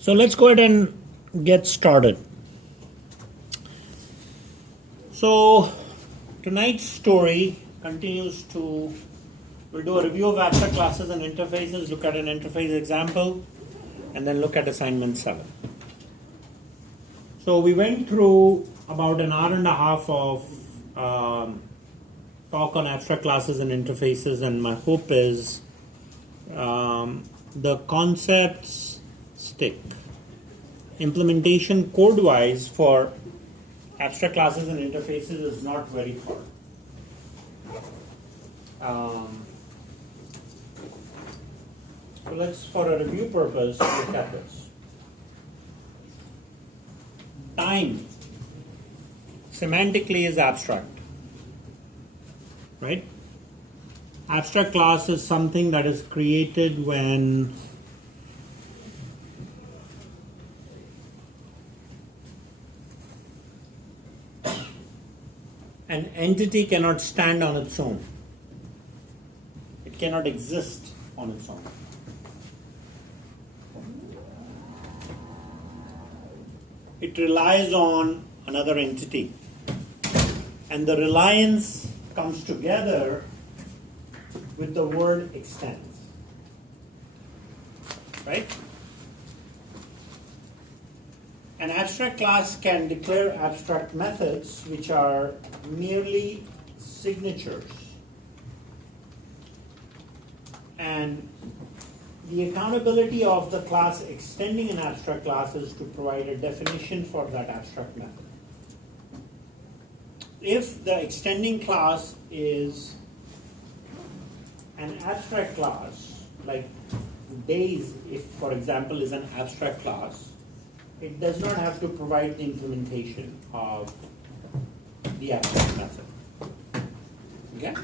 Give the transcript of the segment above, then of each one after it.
So let's go ahead and get started. So tonight's story continues to, we'll do a review of abstract classes and interfaces, look at an interface example, and then look at assignment 7. So we went through about an hour and a half of talk on abstract classes and interfaces, and my hope is the concepts stick. Implementation code-wise for abstract classes and interfaces is not very hard. So let's, for a review purpose, look at this. Time semantically is abstract, right? Abstract class is something that is created when an entity cannot stand on its own. It cannot exist on its own. It relies on another entity. And the reliance comes together with the word extends. Right? An abstract class can declare abstract methods which are merely signatures. And the accountability of the class extending an abstract class is to provide a definition for that abstract method. If the extending class is an abstract class, like days, if for example is an abstract class, it does not have to provide the implementation of the abstract method. Okay?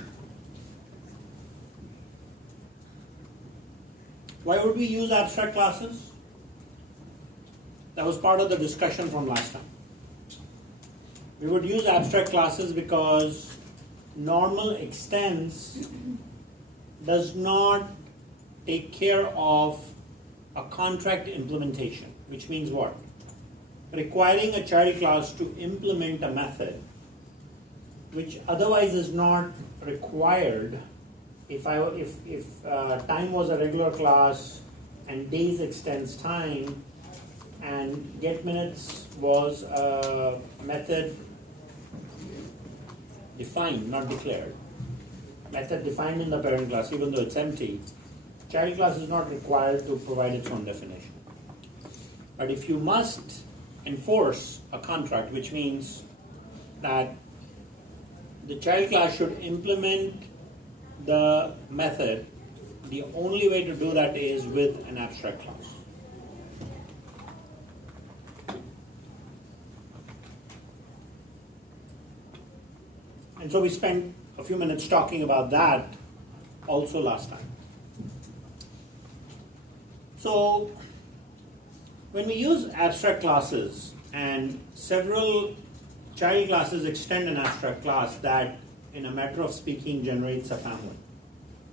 Why would we use abstract classes? That was part of the discussion from last time. We would use abstract classes because normal extends does not take care of a contract implementation, which means what? Requiring a child class to implement a method which otherwise is not required. If time was a regular class and days extends time and get minutes was a method defined, not declared, method defined in the parent class even though it's empty, child class is not required to provide its own definition. But if you must enforce a contract, which means that the child class should implement the method, the only way to do that is with an abstract class. And so we spent a few minutes talking about that also last time. So when we use abstract classes and several child classes extend an abstract class that in a matter of speaking generates a family.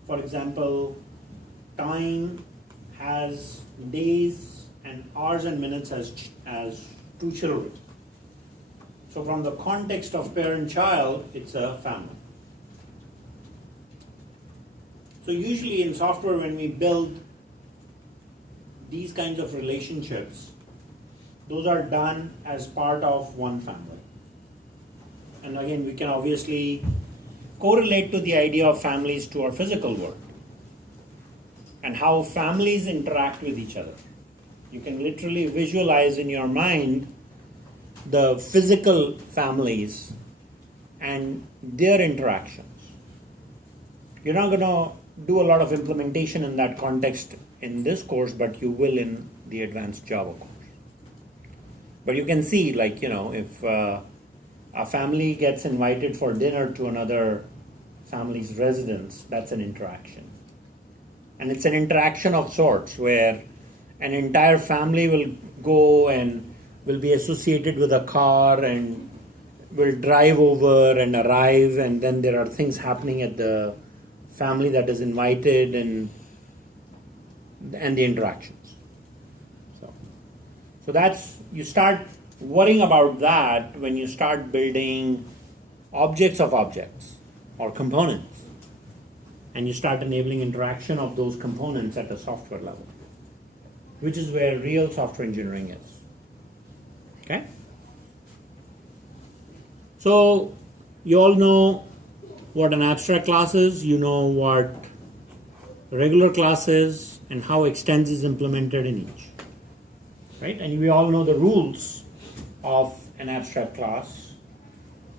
For example, time has days and hours and minutes as two children. So from the context of parent-child, it's a family. So usually in software when we build these kinds of relationships, those are done as part of one family. And again, we can obviously correlate to the idea of families to our physical world and how families interact with each other. You can literally visualize in your mind the physical families and their interactions. You're not going to do a lot of implementation in that context in this course, but you will in the advanced Java course. But you can see, like, if a family gets invited for dinner to another family's residence, that's an interaction. And it's an interaction of sorts where an entire family will go and will be associated with a car and will drive over and arrive, and then there are things happening at the family that is invited and the interactions. So So you start worrying about that when you start building objects of objects or components, and you start enabling interaction of those components at a software level, which is where real software engineering is. Okay? So you all know what an abstract class is, you know what a regular class is, and how extends is implemented in each. Right? And we all know the rules of an abstract class.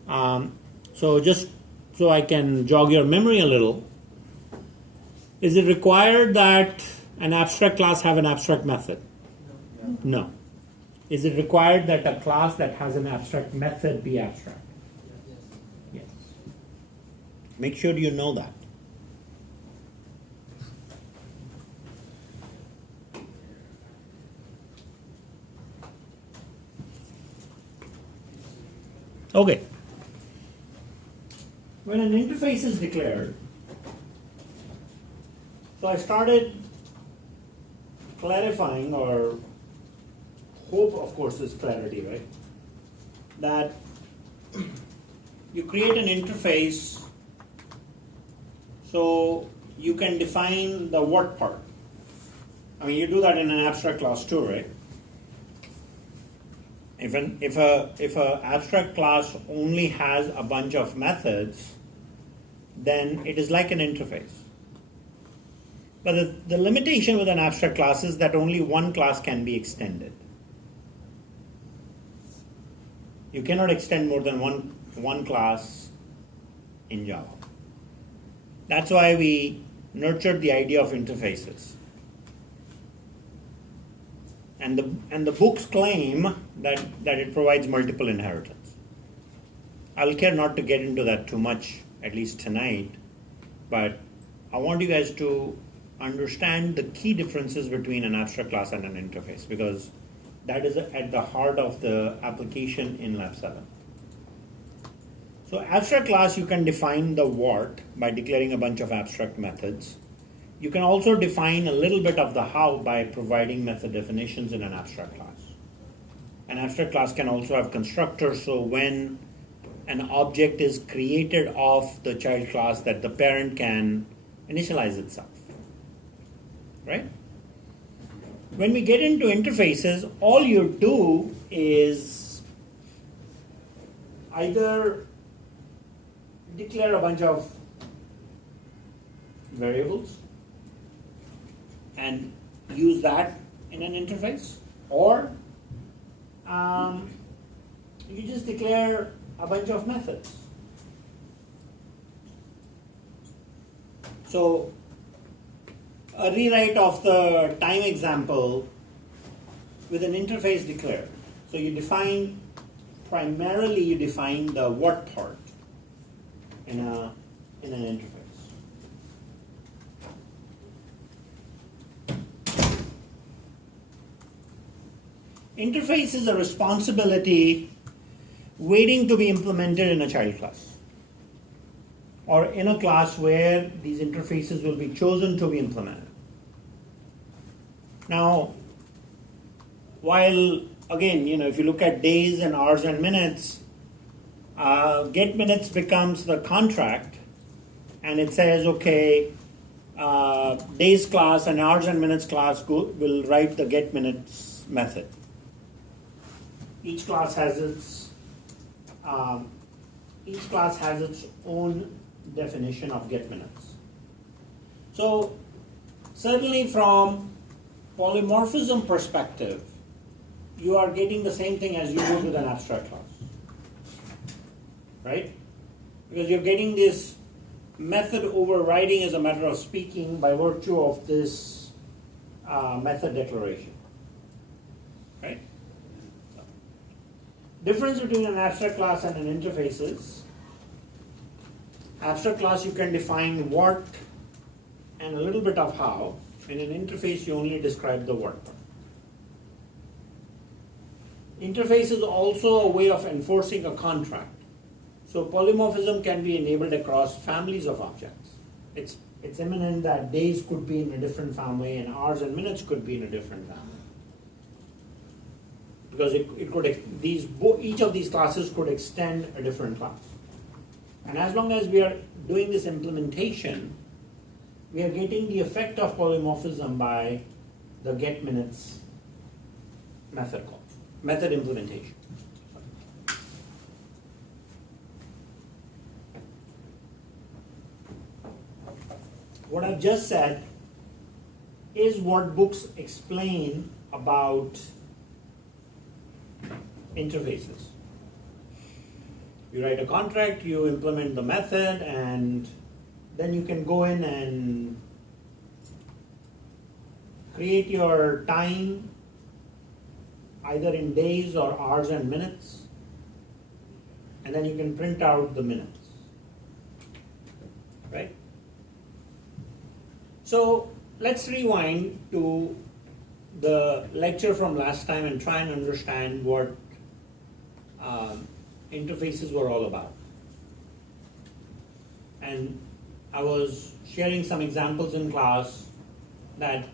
So just so I can jog your memory a little, is it required that an abstract class have an abstract method? No. Is it required that a class that has an abstract method be abstract? Yes. Make sure you know that. Okay. When an interface is declared, so I started clarifying, or hope, of course, is clarity, right? That you create an interface so you can define the what part. I mean, you do that in an abstract class too, right? If a abstract class only has a bunch of methods, then it is like an interface. But the limitation with an abstract class is that only one class can be extended. You cannot extend more than one class in Java. That's why we nurtured the idea of interfaces. And the books claim that it provides multiple inheritance. I'll care not to get into that too much, at least tonight, but I want you guys to understand the key differences between an abstract class and an interface, because that is at the heart of the application in Lab 7. So abstract class, you can define the what by declaring a bunch of abstract methods. You can also define a little bit of the how by providing method definitions in an abstract class. An abstract class can also have constructors, so when an object is created of the child class, that the parent can initialize itself. Right? When we get into interfaces, all you do is either declare a bunch of variables and use that in an interface, or you just declare a bunch of methods. So a rewrite of the time example with an interface declared. So primarily you define the what part in an interface. Interface is a responsibility waiting to be implemented in a child class, or in a class where these interfaces will be chosen to be implemented. Now, while again, if you look at days and hours and minutes, get minutes becomes the contract, and it says, okay, days class and hours and minutes class will write the get minutes method. Each class has its own definition of get minutes. So certainly from polymorphism perspective, you are getting the same thing as you would with an abstract class, right? Because you're getting this method overriding as a matter of speaking by virtue of this method declaration, right? Difference between an abstract class and an interface is, abstract class you can define what and a little bit of how. In an interface you only describe the what. Interface is also a way of enforcing a contract. So polymorphism can be enabled across families of objects. It's imminent that days could be in a different family and hours and minutes could be in a different family. because it could each of these classes could extend a different class. And as long as we are doing this implementation, we are getting the effect of polymorphism by the get minutes method implementation. What I've just said is what books explain about interfaces. You write a contract, you implement the method, and then you can go in and create your time either in days or hours and minutes, and then you can print out the minutes, right? So let's rewind to the lecture from last time and try and understand what interfaces were all about. And I was sharing some examples in class that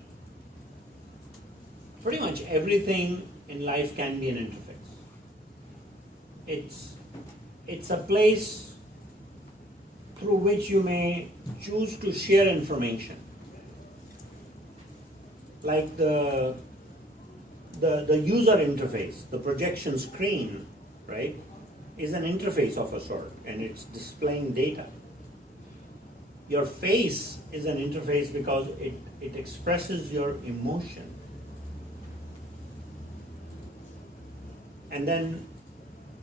pretty much everything in life can be an interface. It's a place through which you may choose to share information. Like the user interface, the projection screen, right, is an interface of a sort, and it's displaying data. Your face is an interface because it expresses your emotion. And then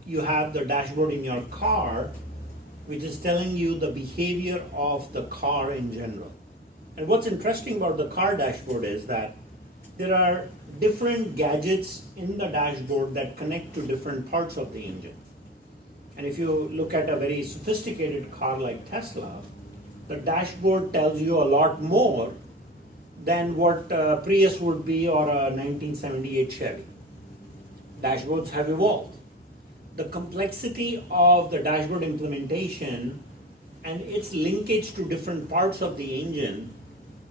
you have the dashboard in your car, which is telling you the behavior of the car in general. And what's interesting about the car dashboard is that there are different gadgets in the dashboard that connect to different parts of the engine. And if you look at a very sophisticated car like Tesla, the dashboard tells you a lot more than what Prius would be or a 1978 Chevy. Dashboards have evolved. The complexity of the dashboard implementation and its linkage to different parts of the engine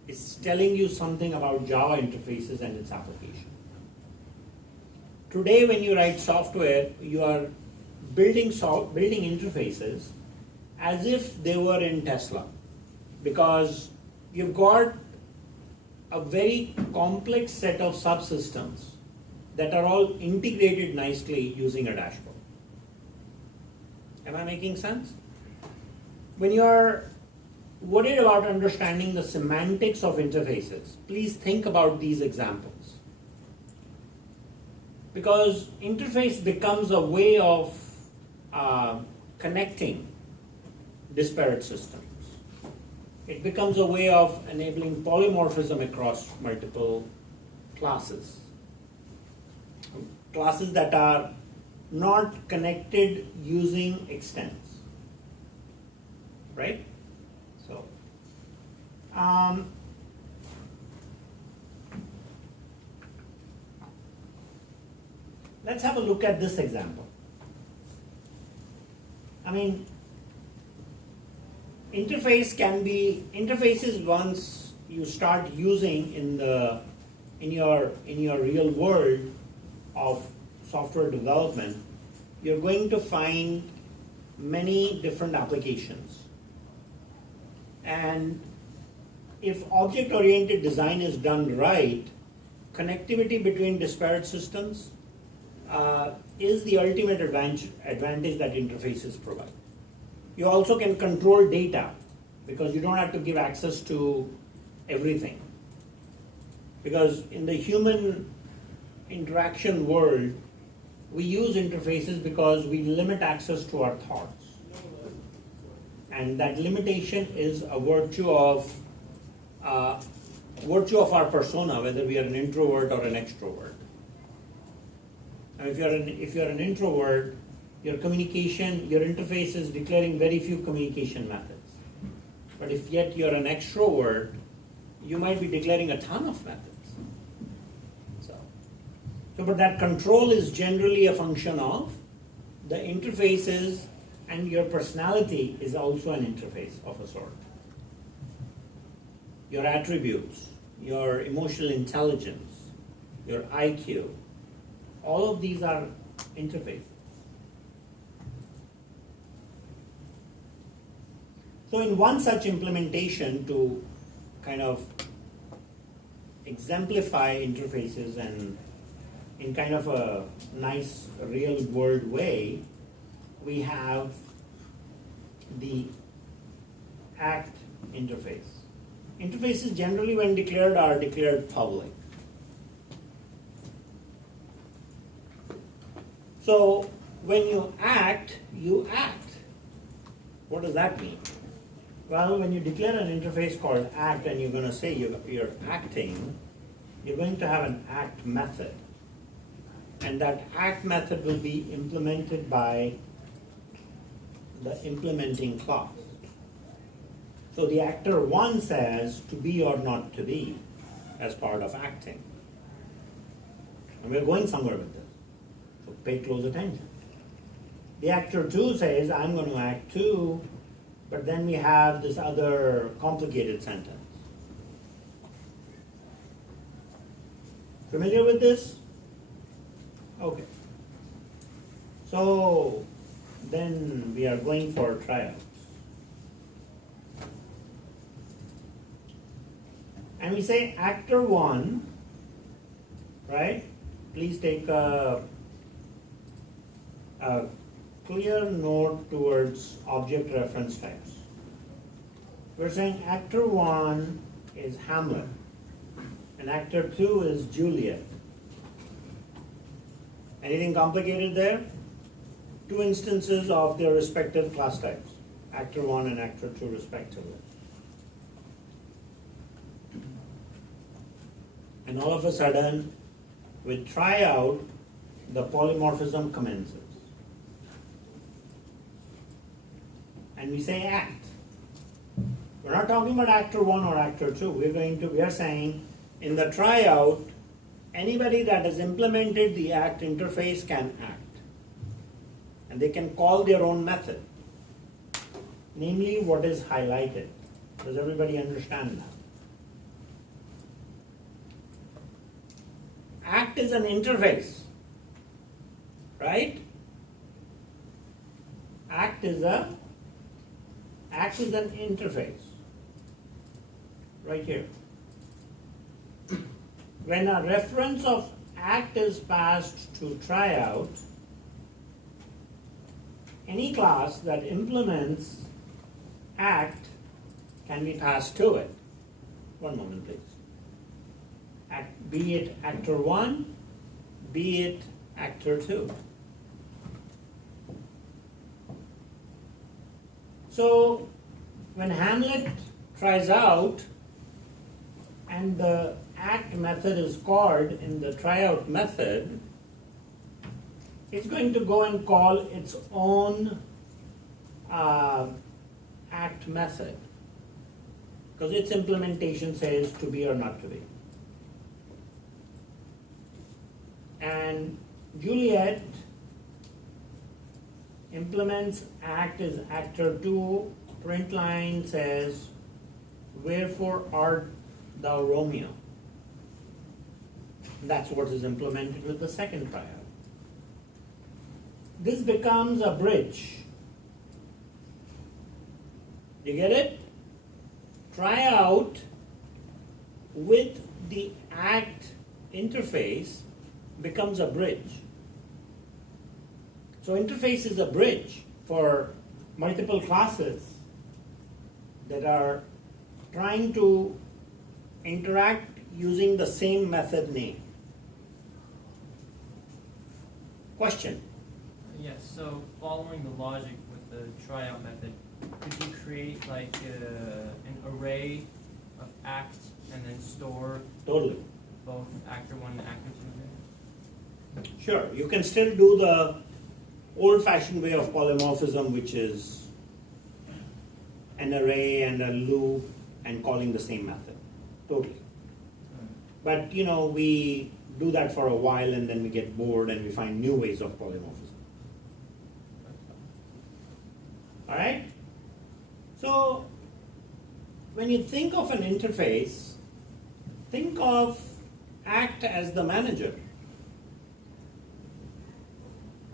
is telling you something about Java interfaces and its application. Today, when you write software, you are building interfaces as if they were in Tesla, because you've got a very complex set of subsystems that are all integrated nicely using a dashboard. Am I making sense? When you're worried about understanding the semantics of interfaces, please think about these examples. Because interface becomes a way of connecting disparate systems. It becomes a way of enabling polymorphism across multiple classes. Classes that are not connected using extents, right? So, let's have a look at this example. I mean, interfaces once you start using in your real world of software development, you're going to find many different applications. And if object-oriented design is done right, connectivity between disparate systems is the ultimate advantage that interfaces provide. You also can control data because you don't have to give access to everything. Because in the human interaction world, we use interfaces because we limit access to our thoughts. And that limitation is a virtue of our persona, whether we are an introvert or an extrovert. And if you're an introvert, your interface is declaring very few communication methods. But if yet you're an extrovert, you might be declaring a ton of methods. But that control is generally a function of the interfaces, and your personality is also an interface of a sort. Your attributes, your emotional intelligence, your IQ, All of these are interfaces. So in one such implementation, to kind of exemplify interfaces and in kind of a nice real world way, we have the ACT interface. Interfaces generally when declared are declared public. So when you act, you act. What does that mean? Well, when you declare an interface called ACT and you're going to say you're acting, you're going to have an ACT method. And that ACT method will be implemented by the implementing class. So the actor 1 says to be or not to be as part of acting. And we're going somewhere with this. So pay close attention. The actor 2 says, I'm going to act too, but then we have this other complicated sentence. Familiar with this? Okay. So then we are going for tryouts. And we say actor 1, right? Please take a clear note towards object reference types. We're saying actor 1 is Hamlet, and actor 2 is Juliet. Anything complicated there? Two instances of their respective class types, actor 1 and actor 2 respectively. And all of a sudden, with tryout, the polymorphism commences. And we say act. We're not talking about actor 1 or actor 2. We are saying in the tryout, anybody that has implemented the ACT interface can act. And they can call their own method, namely what is highlighted. Does everybody understand that? ACT is an interface, right? ACT is an interface, right here. When a reference of ACT is passed to tryout, any class that implements ACT can be passed to it. One moment, please. Be it actor 1, be it actor 2. So when Hamlet tries out and the ACT method is called in the tryout method, it's going to go and call its own ACT method because its implementation says to be or not to be. And Juliet implements ACT as actor 2. Print line says, wherefore art thou Romeo? That's what is implemented with the second tryout. This becomes a bridge. You get it? Tryout with the ACT interface becomes a bridge. So interface is a bridge for multiple classes that are trying to interact using the same method name. Question? Yes, so following the logic with the tryout method, could you create like an array of ACT and then store Totally. both actor 1 and actor 2 there? Sure, you can still do the old-fashioned way of polymorphism, which is an array and a loop and calling the same method. Totally. But we do that for a while and then we get bored and we find new ways of polymorphism. All right? So when you think of an interface, think of ACT as the manager.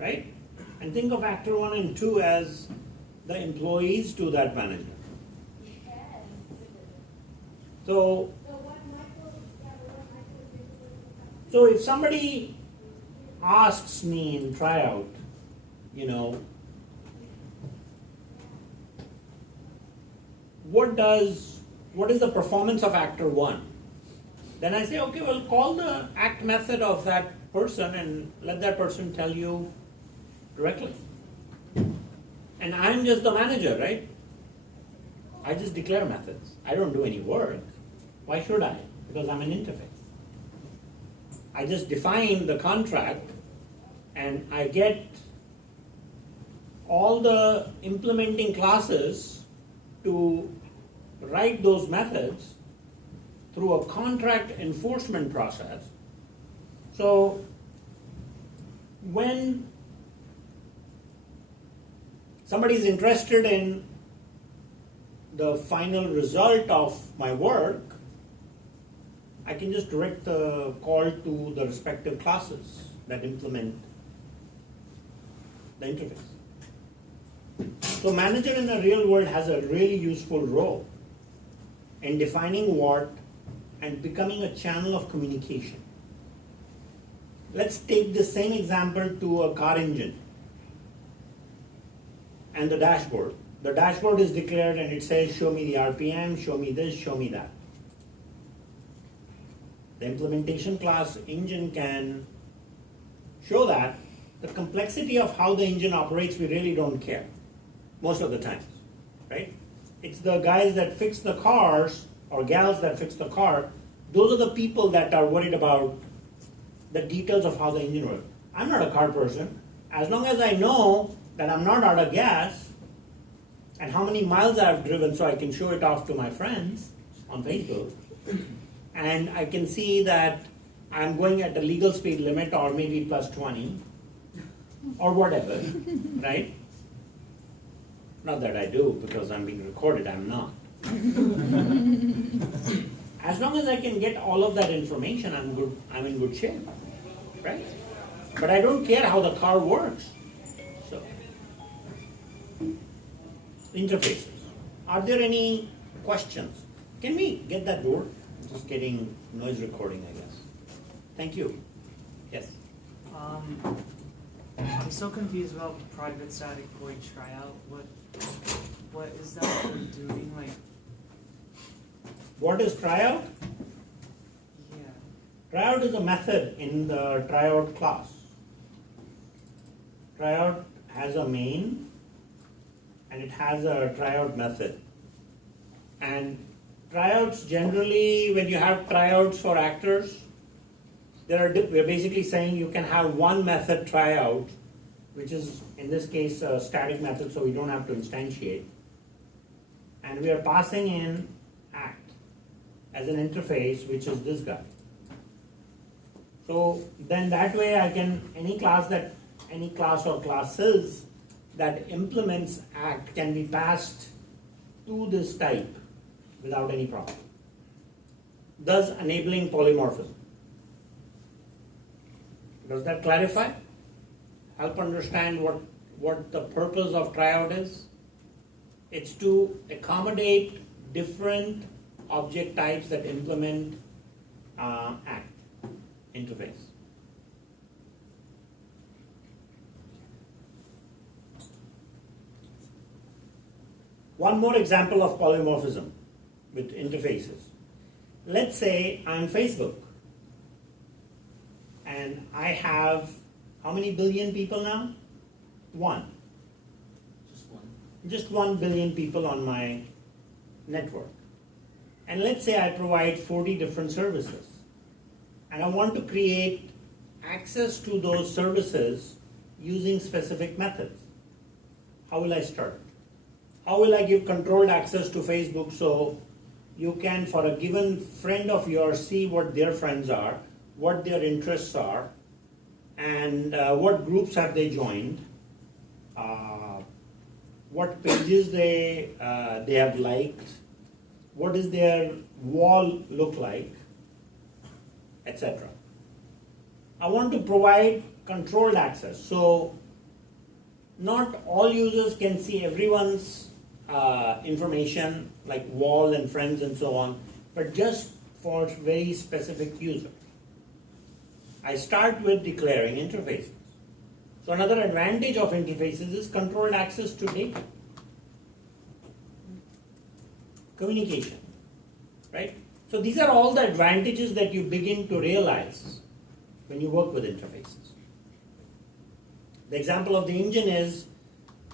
right? And think of actor 1 and 2 as the employees to that manager. So if somebody asks me in tryout, what is the performance of actor 1? Then I say, okay, well, call the act method of that person and let that person tell you directly. And I'm just the manager, right? I just declare methods. I don't do any work. Why should I? Because I'm an interface. I just define the contract and I get all the implementing classes to write those methods through a contract enforcement process. So when somebody is interested in the final result of my work, I can just direct the call to the respective classes that implement the interface. So manager in the real world has a really useful role in defining what and becoming a channel of communication. Let's take the same example to a car engine and the dashboard. The dashboard is declared and it says, show me the RPM, show me this, show me that. The implementation class engine can show that. The complexity of how the engine operates, we really don't care most of the times, right? It's the guys that fix the cars or gals that fix the car. Those are the people that are worried about the details of how the engine works. I'm not a car person. As long as I know that I'm not out of gas and how many miles I've driven so I can show it off to my friends on Facebook, and I can see that I'm going at the legal speed limit or maybe plus 20 or whatever, right? Not that I do because I'm being recorded, I'm not. As long as I can get all of that information, I'm in good shape, right? But I don't care how the car works. So, interfaces. Are there any questions? Can we get that door? I'm just getting noise recording, I guess. Thank you. Yes. I'm so confused about private static void tryout. What is that for doing? Like, What is tryout? yeah. Tryout is a method in the tryout class. Tryout has a main and it has a tryout method. And tryouts generally, when you have tryouts for actors, we're basically saying you can have one method tryout, which is in this case a static method, so we don't have to instantiate. And we are passing in act as an interface, which is this guy. So then that way I can, any class or classes that implements act can be passed to this type without any problem, thus enabling polymorphism. Does that clarify? Help understand what the purpose of tryout is? It's to accommodate different object types that implement act interface. One more example of polymorphism with interfaces. Let's say I'm Facebook and I have how many billion people now? One. Just 1 billion people on my network. And let's say I provide 40 different services. And I want to create access to those services using specific methods. How will I start? How will I give controlled access to Facebook so you can, for a given friend of yours, see what their friends are, what their interests are, and what groups have they joined, what pages they have liked, what does their wall look like, etc. I want to provide controlled access. So not all users can see everyone's information, like wall and friends and so on, but just for very specific users. I start with declaring interfaces. So another advantage of interfaces is controlled access to data. Communication, right? So these are all the advantages that you begin to realize when you work with interfaces. The example of the engine is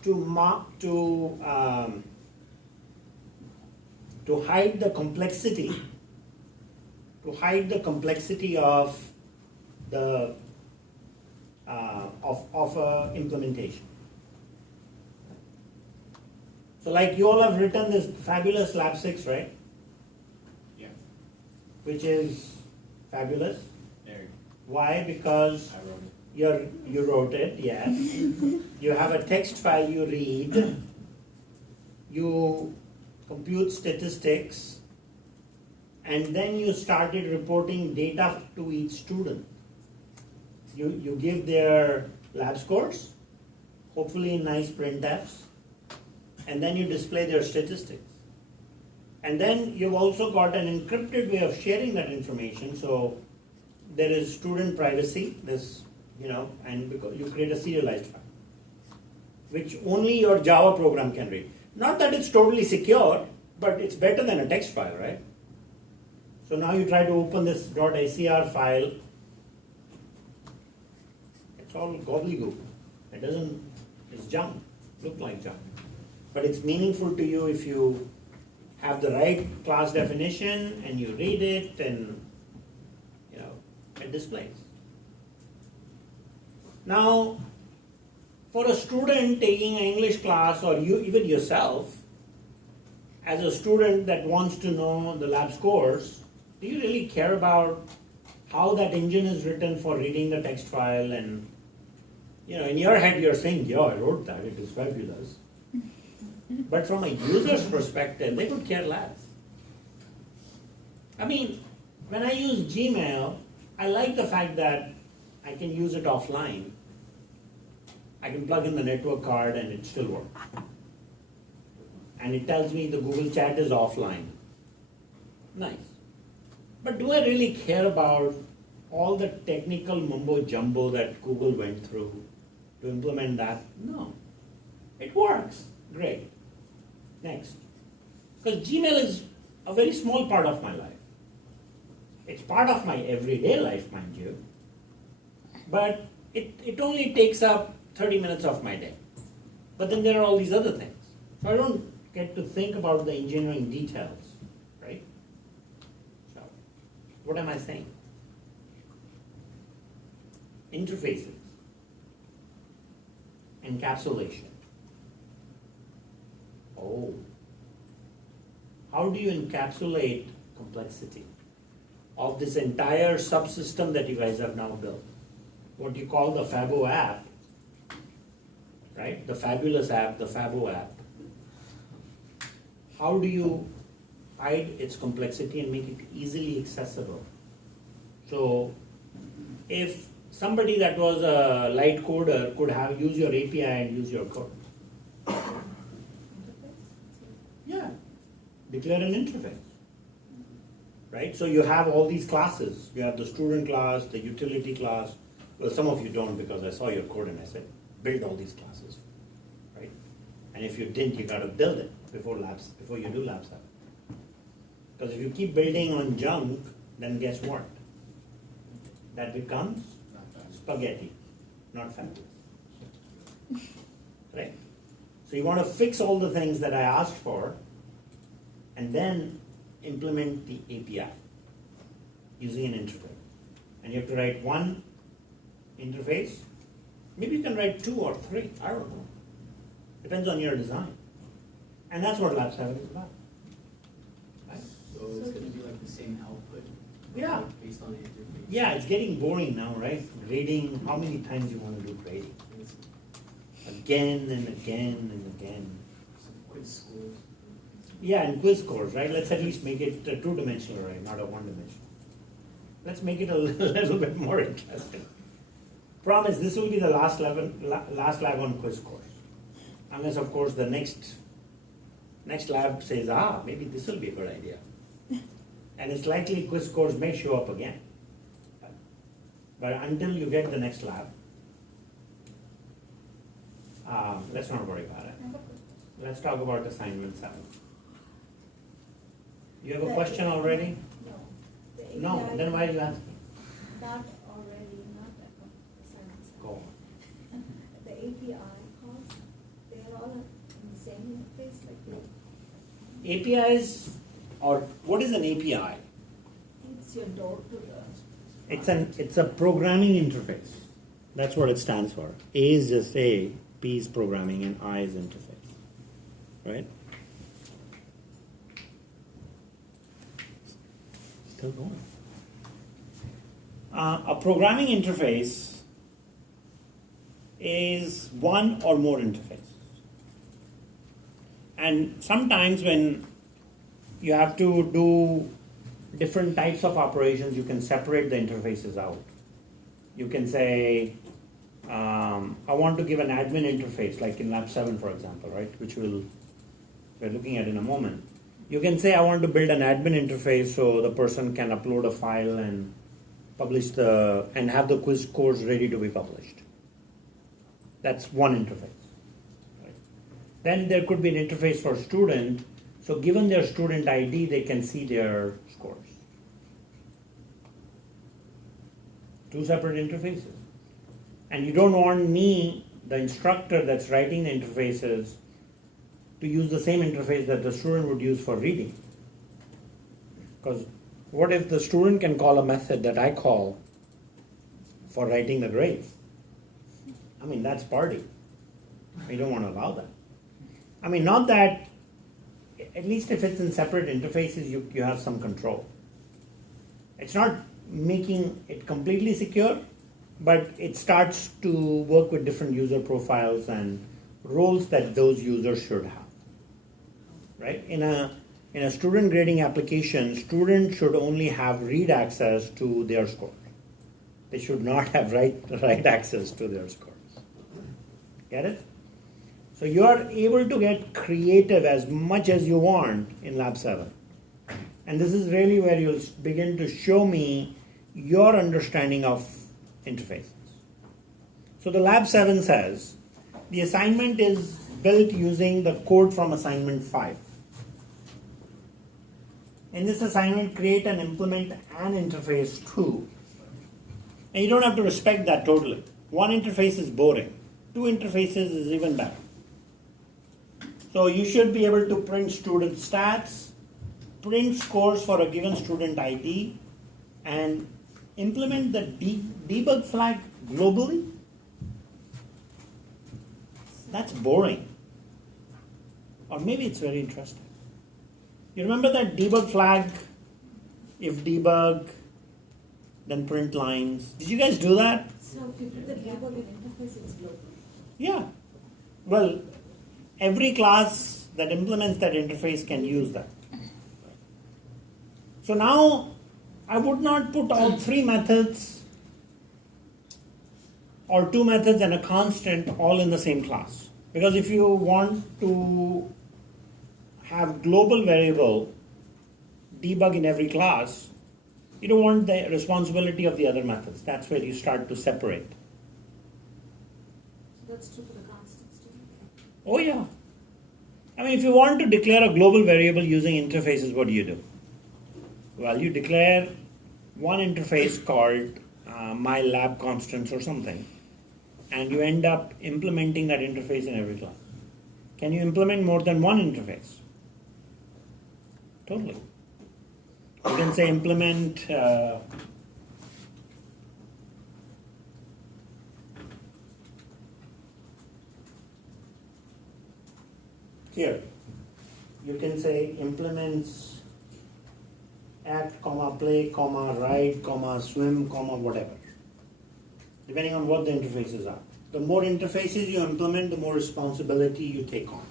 to hide the complexity, of the of implementation. So, like you all have written this fabulous Lab 6, right? Yeah. Which is fabulous. There. Why? Because I wrote it. you wrote it, yes. You have a text file you read. You compute statistics, and then you started reporting data to each student. You give their lab scores, hopefully in nice printfs, and then you display their statistics. And then you've also got an encrypted way of sharing that information. So there is student privacy, and because you create a serialized file, which only your Java program can read. Not that it's totally secure, but it's better than a text file, right? So now you try to open this .scr file. It's all gobbledygook. It's junk, look like junk. But it's meaningful to you if you have the right class definition and you read it and, it displays. Now, for a student taking an English class, or even yourself, as a student that wants to know the lab scores, do you really care about how that engine is written for reading the text file? And, in your head you're saying, yeah, I wrote that, it is fabulous. But from a user's perspective, they could care less. I mean, when I use Gmail, I like the fact that I can use it offline. I can plug in the network card and it still works. And it tells me the Google chat is offline. Nice. But do I really care about all the technical mumbo jumbo that Google went through to implement that? No. It works. Great. Next. Because Gmail is a very small part of my life. It's part of my everyday life, mind you. But it only takes up 30 minutes of my day. But then there are all these other things. So I don't get to think about the engineering details, right? So, what am I saying? Interfaces. Encapsulation. Oh. How do you encapsulate complexity of this entire subsystem that you guys have now built? What you call the Fabo app, right? The fabulous app, the Fabo app. How do you hide its complexity and make it easily accessible? So, if somebody that was a light coder could use your API and use your code. Yeah, declare an interface. Right? So you have all these classes. You have the student class, the utility class. Well, some of you don't, because I saw your code and I said, build all these classes. Right? And if you didn't, you got to build it before you do Labs app. Because if you keep building on junk, then guess what? That becomes spaghetti, not fabulous. Right? So you want to fix all the things that I asked for, and then implement the API using an interface. And you have to write one interface. Maybe you can write 2 or 3, I don't know. Depends on your design. And that's what Lab 7 is about. Right? So it's going to be like the same output? Yeah. Like based on the interface? Yeah, it's getting boring now, right? Grading, how many times you want to do grading? Again and again and again. Some quiz scores. Yeah, and quiz scores, right? Let's at least make it 2-dimensional, right? Not a 1-dimensional. Let's make it a little bit more interesting. Promise, this will be the last lab on quiz scores. Unless, of course, the next lab says, maybe this will be a good idea. And it's likely quiz scores may show up again. But until you get the next lab, let's not worry about it. Let's talk about assignment 7. You have a question already? No. The No, API then why are you asking? Not already, not that one, assignments. Go on. The API calls, they're all in the same interface, like the, APIs, or what is an API? I think it's your door to the. It's a programming interface. That's what it stands for. A is just A, P is programming, and I is interface. Right? Still going. A programming interface is one or more interfaces. And sometimes when you have to do different types of operations, you can separate the interfaces out. You can say, I want to give an admin interface, like in Lab 7, for example, right, which we're looking at in a moment. You can say, I want to build an admin interface so the person can upload a file and publish and have the quiz scores ready to be published. That's one interface. Right? Then there could be an interface for student. So given their student ID, they can see their scores. 2 separate interfaces. And you don't want me, the instructor that's writing the interfaces, to use the same interface that the student would use for reading. Because what if the student can call a method that I call for writing the grades? I mean, that's party. We don't want to allow that. I mean, not that, at least if it's in separate interfaces, you have some control. It's not making it completely secure, but it starts to work with different user profiles and roles that those users should have. Right? In a student grading application, students should only have read access to their scores. They should not have write access to their scores. Get it? So you are able to get creative as much as you want in Lab 7. And this is really where you'll begin to show me your understanding of interfaces. So the Lab 7 says, the assignment is built using the code from assignment 5. In this assignment, create and implement an interface too. And you don't have to respect that totally. One interface is boring. 2 interfaces is even better. So you should be able to print student stats, print scores for a given student ID, and implement the debug flag globally. That's boring. Or maybe it's very interesting. You remember that debug flag? If debug, then print lines. Did you guys do that? So if you put the debug interface, it's global. Yeah. Well, every class that implements that interface can use that. So now, I would not put all 3 methods or 2 methods and a constant all in the same class. Because if you want to have global variable debug in every class, you don't want the responsibility of the other methods. That's where you start to separate. So that's true for the constants too. Oh yeah. I mean, if you want to declare a global variable using interfaces, what do? Well, you declare one interface called my lab constants or something, and you end up implementing that interface in every class. Can you implement more than one interface? Totally. You can say implement here. You can say implements act, comma, play, comma, ride, comma, swim, comma, whatever. Depending on what the interfaces are. The more interfaces you implement, the more responsibility you take on.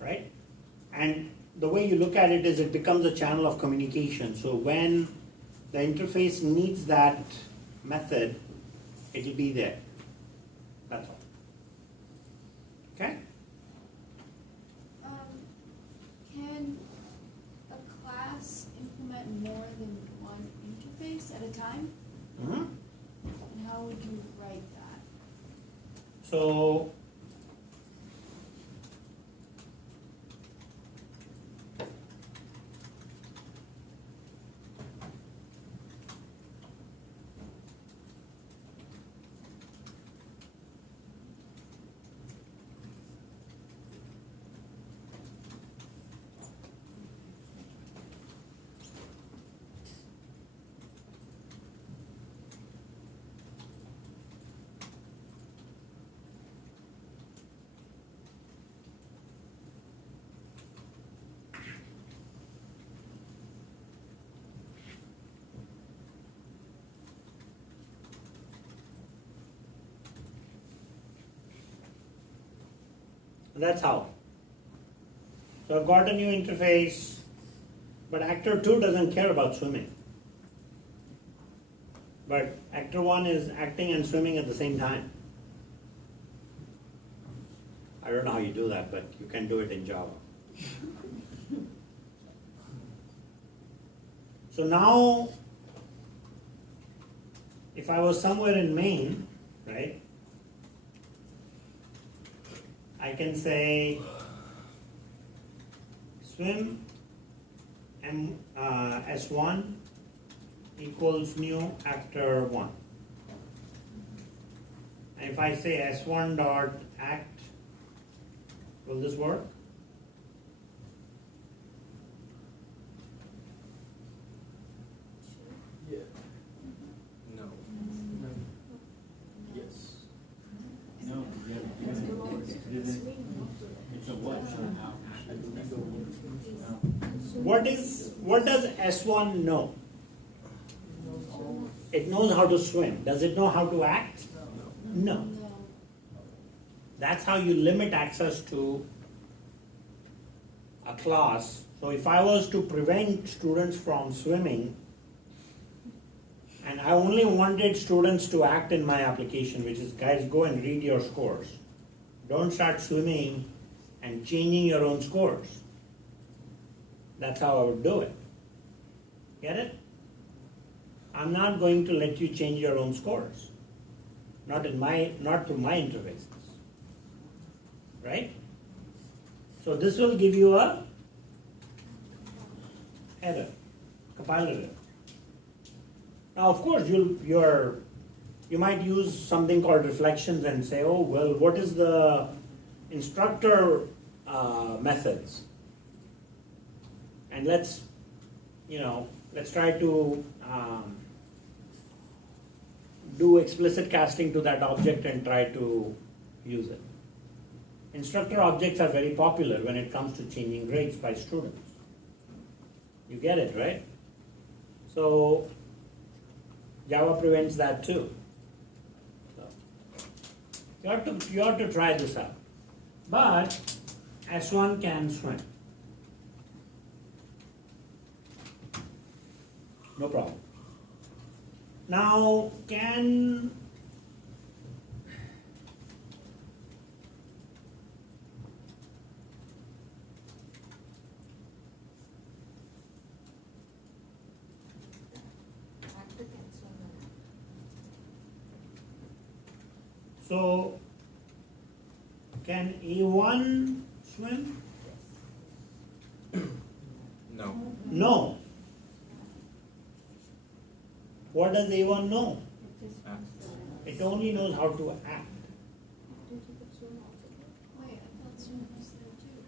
Right? And the way you look at it is it becomes a channel of communication. So when the interface needs that method, it will be there. That's all. Okay? Can a class implement more than one interface at a time? Mhm. And how would you write that? So, that's how. So I've got a new interface, but actor 2 doesn't care about swimming. But actor 1 is acting and swimming at the same time. I don't know how you do that, but you can do it in Java. So now, if I was somewhere in Maine, right, I can say swim S1 equals new actor 1. And if I say S1 dot act, will this work? Yeah. No. Yes. No, it's a what? What does S1 know? It knows how to swim. Does it know how to act? No. No. That's how you limit access to a class. So if I was to prevent students from swimming, and I only wanted students to act in my application, which is, guys, go and read your scores. Don't start swimming and changing your own scores. That's how I would do it. Get it? I'm not going to let you change your own scores. Not through my interfaces. Right? So this will give you a error, compiler error. Now, of course, you might use something called reflections and say, oh, well, what is the instructor methods? And let's try to do explicit casting to that object and try to use it. Instructor objects are very popular when it comes to changing grades by students. You get it, right? So Java prevents that too. So you ought to try this out. But S1 can swim. No problem. Now, can Actor can swim and act. so can A1 swim? No. No. What does A1 know? It is Act. It only knows how to act. Did you could swim also? Wait, I thought swim was there too.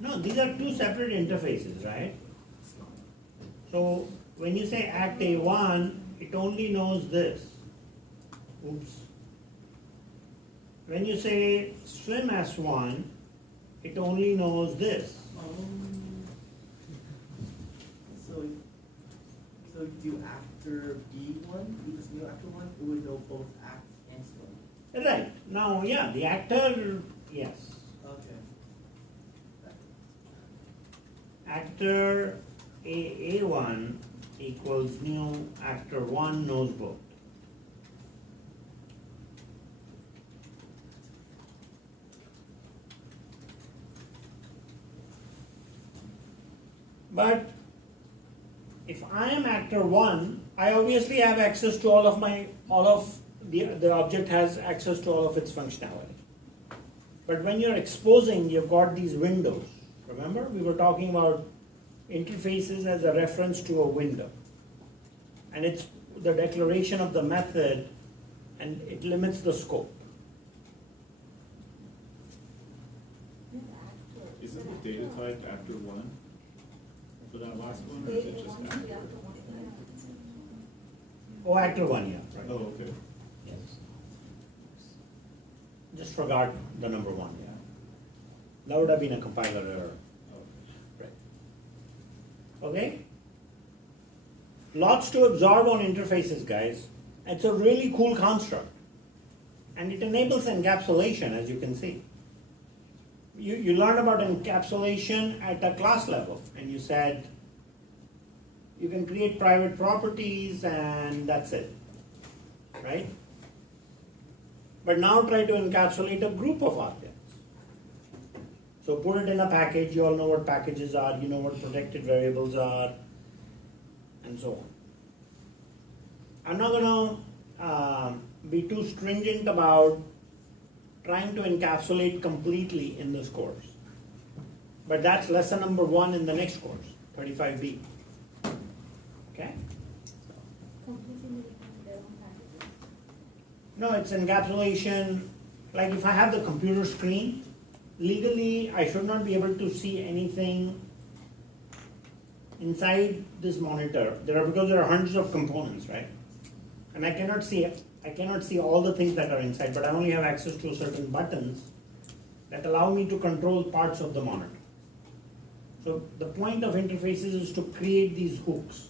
No, these are two separate interfaces, right? It's not. So when you say act A1, it only knows this. Oops. When you say swim S1, it only knows this. So do actor B1, because new actor 1, it would know both act and swim. Right. Now, yeah, the actor, yes. Okay. Actor A1 equals new actor 1 knows both. But if I am actor 1, I obviously have access to all of the object has access to all of its functionality. But when you're exposing, you've got these windows. Remember, we were talking about interfaces as a reference to a window. And it's the declaration of the method, and it limits the scope. Isn't the data type actor 1 for that last one, or is it just actor? Oh, actor 1, yeah. Right. Oh, okay. Yes. Just forgot the number 1, yeah. That would have been a compiler error. Right. Okay? Lots to absorb on interfaces, guys. It's a really cool construct. And it enables encapsulation, as you can see. You learned about encapsulation at a class level, and you said you can create private properties and that's it, right? But now try to encapsulate a group of objects. So put it in a package, you all know what packages are, you know what protected variables are, and so on. I'm not going to be too stringent about trying to encapsulate completely in this course. But that's lesson number 1 in the next course, 35B. Okay? Completely making their own packages. No, it's encapsulation. Like if I have the computer screen, legally I should not be able to see anything inside this monitor. Because there are hundreds of components, right? And I cannot see all the things that are inside, but I only have access to certain buttons that allow me to control parts of the monitor. So the point of interfaces is to create these hooks.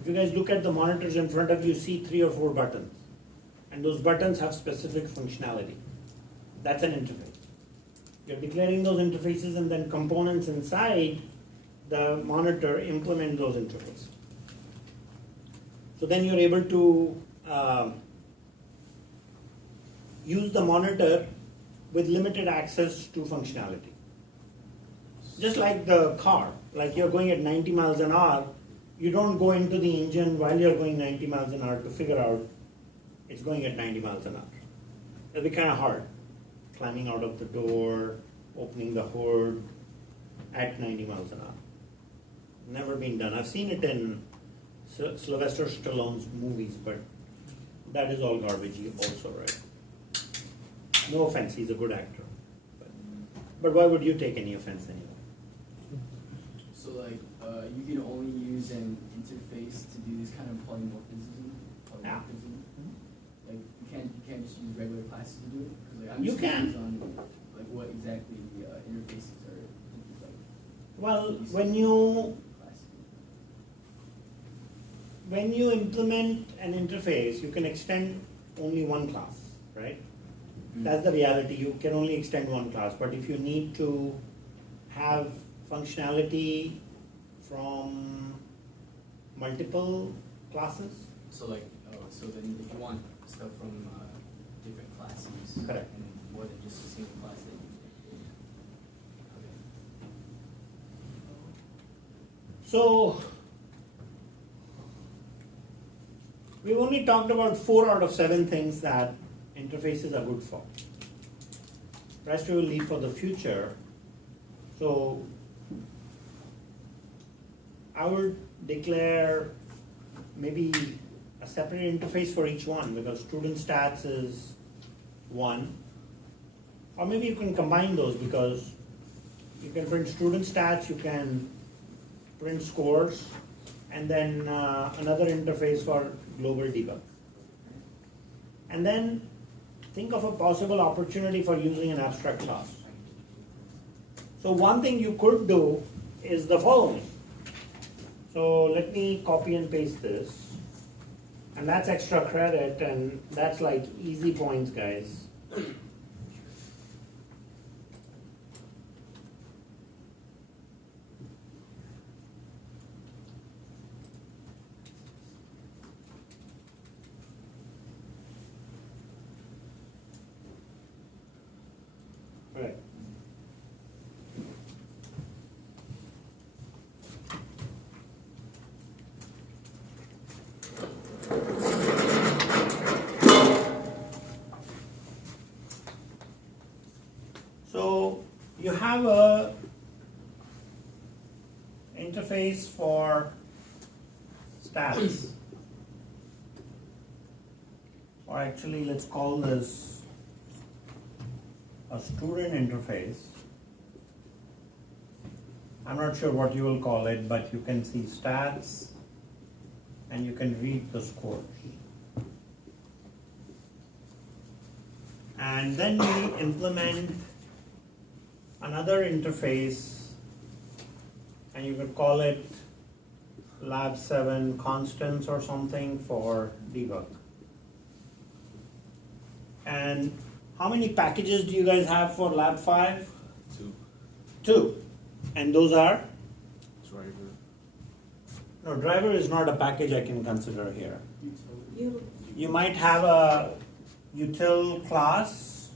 If you guys look at the monitors in front of you, see 3 or 4 buttons. And those buttons have specific functionality. That's an interface. You're declaring those interfaces, and then components inside the monitor implement those interfaces. So then you're able to use the monitor with limited access to functionality. Just like the car, like you're going at 90 miles an hour, you don't go into the engine while you're going 90 miles an hour to figure out it's going at 90 miles an hour. It'll be kind of hard, climbing out of the door, opening the hood at 90 miles an hour. Never been done. I've seen it in Sylvester Stallone's movies, but that is all garbage also, right? No offense, he's a good actor. But why would you take any offense anyway? So like, you can only use an interface to do this kind of polymorphism. Yeah. Like you can't just use regular classes to do it. 'Cause, like, I'm You just can. confused on like what exactly the interfaces are. Like, Well, use classes. when you implement an interface, you can extend only one class, right? That's the reality. You can only extend one class. But if you need to have functionality from multiple classes, So like, so then if you want stuff from different classes. Correct. And more than just a single class that you okay. so we've only talked about 4 out of 7 things that interfaces are good for. Rest we will leave for the future. So I would declare maybe a separate interface for each one, because student stats is one. Or maybe you can combine those, because you can print student stats, you can print scores, and then another interface for global debug. And then think of a possible opportunity for using an abstract class. So one thing you could do is the following. So let me copy and paste this. And that's extra credit, and that's like easy points, guys. Right. you have a interface for stats. Or actually, let's call this a student interface. I'm not sure what you will call it, but you can see stats and you can read the scores. And then we implement another interface, and you could call it Lab 7 constants or something for debug. And how many packages do you guys have for Lab 5? 2. 2. And those are? Driver. No, driver is not a package I can consider here. You, You might have a util class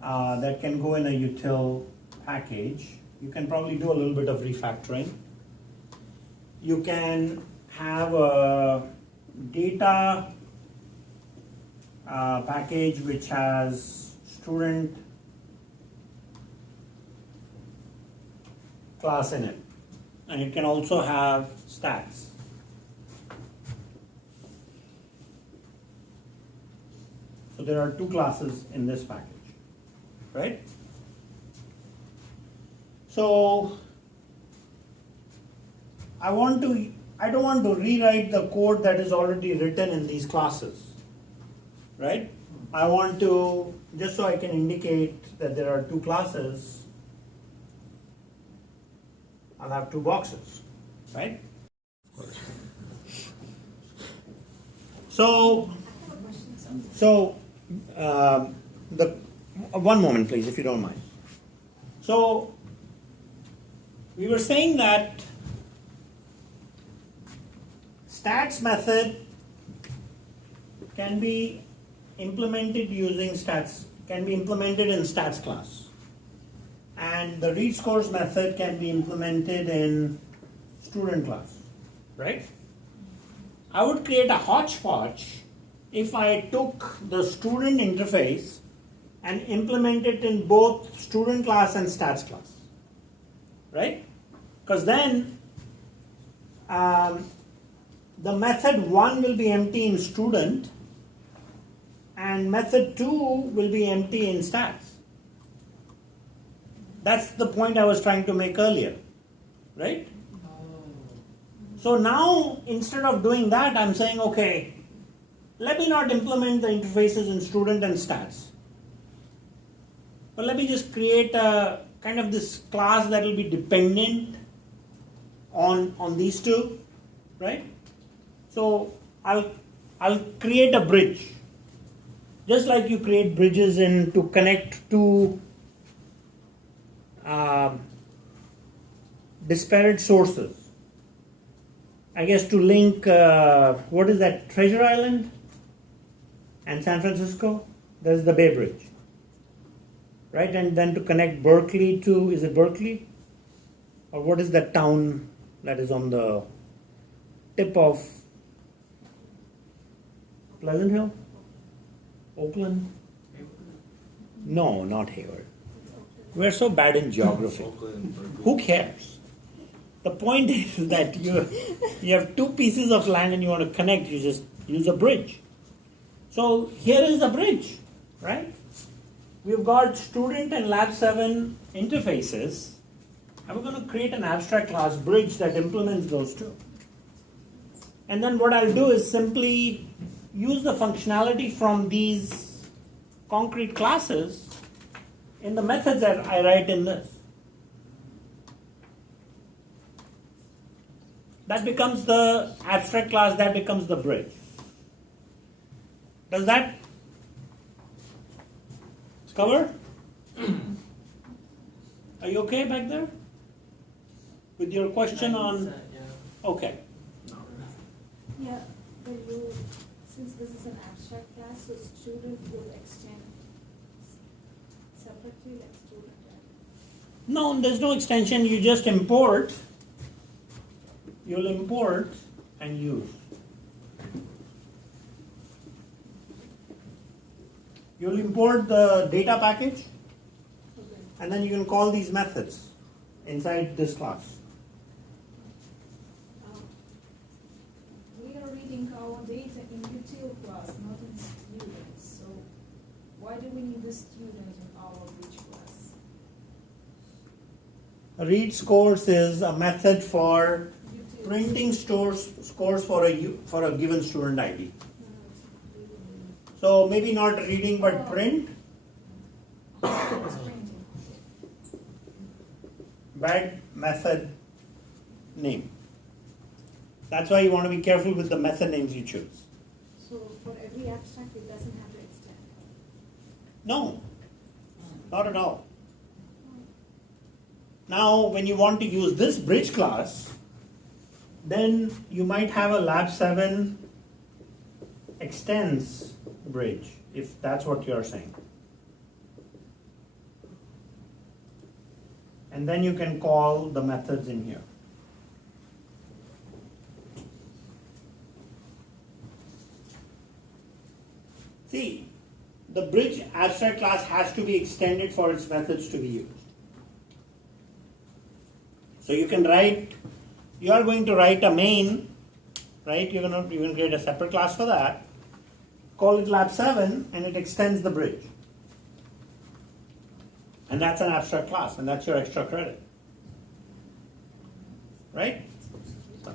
that can go in a util package. You can probably do a little bit of refactoring. You can have a data package which has student class in it, and it can also have stats. So there are 2 classes in this package, right? So I don't want to rewrite the code that is already written in these classes, right? I want to, just so I can indicate that there are 2 classes, I'll have 2 boxes, right? So one moment, please, if you don't mind. So we were saying that stats method can be implemented using stats, can be implemented in stats class. And the read scores method can be implemented in student class, right? I would create a hodgepodge if I took the student interface and implement it in both student class and stats class, right? Because then the method 1 will be empty in student and method 2 will be empty in stats. That's the point I was trying to make earlier, right? So now, instead of doing that, I'm saying, okay, let me not implement the interfaces in student and stats, but let me just create a kind of this class that will be dependent on these 2, right? So I'll create a bridge, just like you create bridges to connect 2 disparate sources. I guess to link, what is that, Treasure Island and San Francisco? There's the Bay Bridge, right? And then to connect Berkeley to, is it Berkeley? Or what is that town that is on the tip of Pleasant Hill? Oakland? No, not Hayward. We're so bad in geography. Who cares? The point is that you have 2 pieces of land and you want to connect, you just use a bridge. So here is the bridge, right? We've got student and Lab 7 interfaces, and we're going to create an abstract class bridge that implements those 2. And then what I'll do is simply use the functionality from these concrete classes in the methods that I write in this. That becomes the abstract class, that becomes the bridge. Does that cover? Are you okay back there? With your question on, okay. yeah, but you, since this is an abstract class, so student will extend separately like student, right? No, there's no extension, you just import. You'll import and use. You'll import the data package And then you can call these methods inside this class. We are reading our data in util class, not in students. So why do we need the student in our bridge class? Read scores is a method for Utils. printing scores for a given student ID. So maybe not reading but print. It's printing. Bad method name. That's why you want to be careful with the method names you choose. So for every abstract, it doesn't have to extend. No, not at all. Now, when you want to use this bridge class, then you might have a Lab 7 extends bridge, if that's what you're saying. And then you can call the methods in here. See, the bridge abstract class has to be extended for its methods to be used. So you can write, you are going to write a main, right? You're going to create a separate class for that. Call it Lab 7 and it extends the bridge. And that's an abstract class and that's your extra credit. Right? So.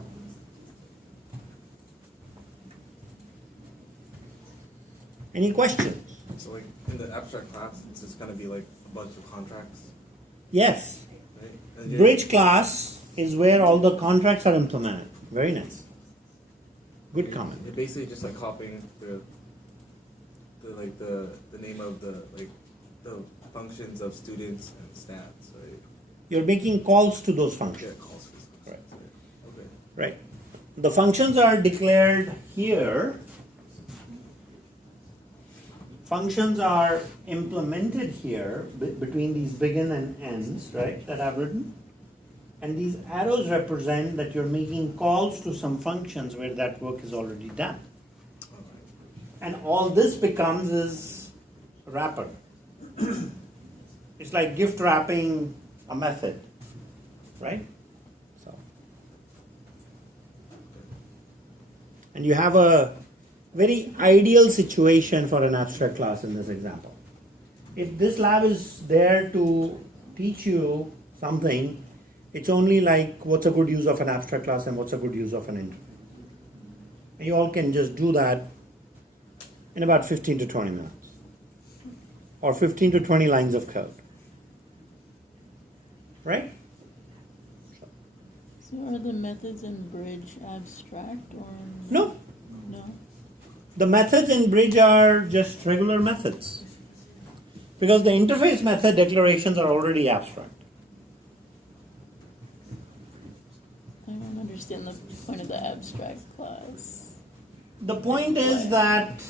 Any questions? So like in the abstract class, it's just gonna be like a bunch of contracts, Yes. right? And you- Bridge class is where all the contracts are implemented. Very nice. Good comment. You're basically just like copying the name of the functions of students and stats, right? You're making calls to those Yeah, functions. calls. Correct. Okay. Right. The functions are declared here. Functions are implemented here between these begin and ends, right, that I've written. And these arrows represent that you're making calls to some functions where that work is already done. All right. And all this becomes is a wrapper. It's like gift wrapping a method, right? So, and you have a very ideal situation for an abstract class in this example. If this lab is there to teach you something, it's only like what's a good use of an abstract class and what's a good use of an interface. You all can just do that in about 15 to 20 minutes or 15 to 20 lines of code. Right? So are the methods in Bridge abstract or No. no? The methods in Bridge are just regular methods. Because the interface method declarations are already abstract. I don't understand the point of the abstract class. The point is that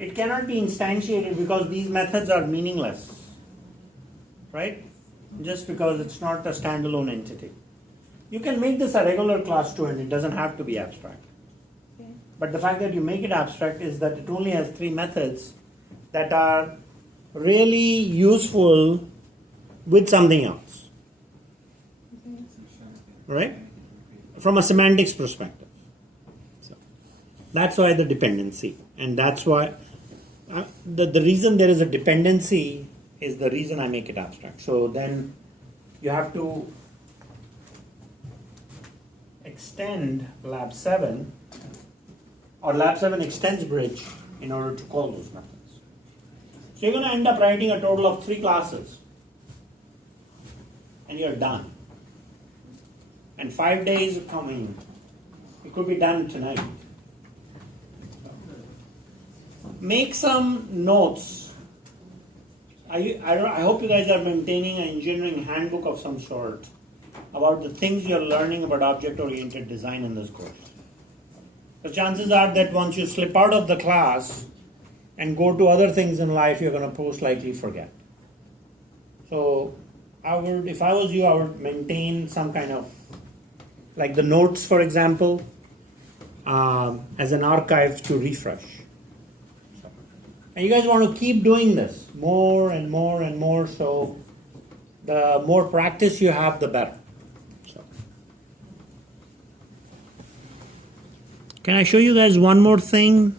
it cannot be instantiated because these methods are meaningless. Right? Just because it's not a standalone entity. You can make this a regular class too and it doesn't have to be abstract. Okay. But the fact that you make it abstract is that it only has 3 methods that are really useful with something else. Right? From a semantics perspective. So that's why the dependency. And that's why the reason there is a dependency is the reason I make it abstract. So then you have to extend Lab 7 or Lab 7 extends Bridge in order to call those methods. So you're going to end up writing a total of 3 classes and you're done. And 5 days are coming. It could be done tonight. Make some notes. I hope you guys are maintaining an engineering handbook of some sort about the things you're learning about object-oriented design in this course. The chances are that once you slip out of the class and go to other things in life, you're going to most likely forget. So if I was you, I would maintain some kind of, like the notes, for example, as an archive to refresh. And you guys want to keep doing this more and more and more, so the more practice you have, the better. So. Can I show you guys one more thing?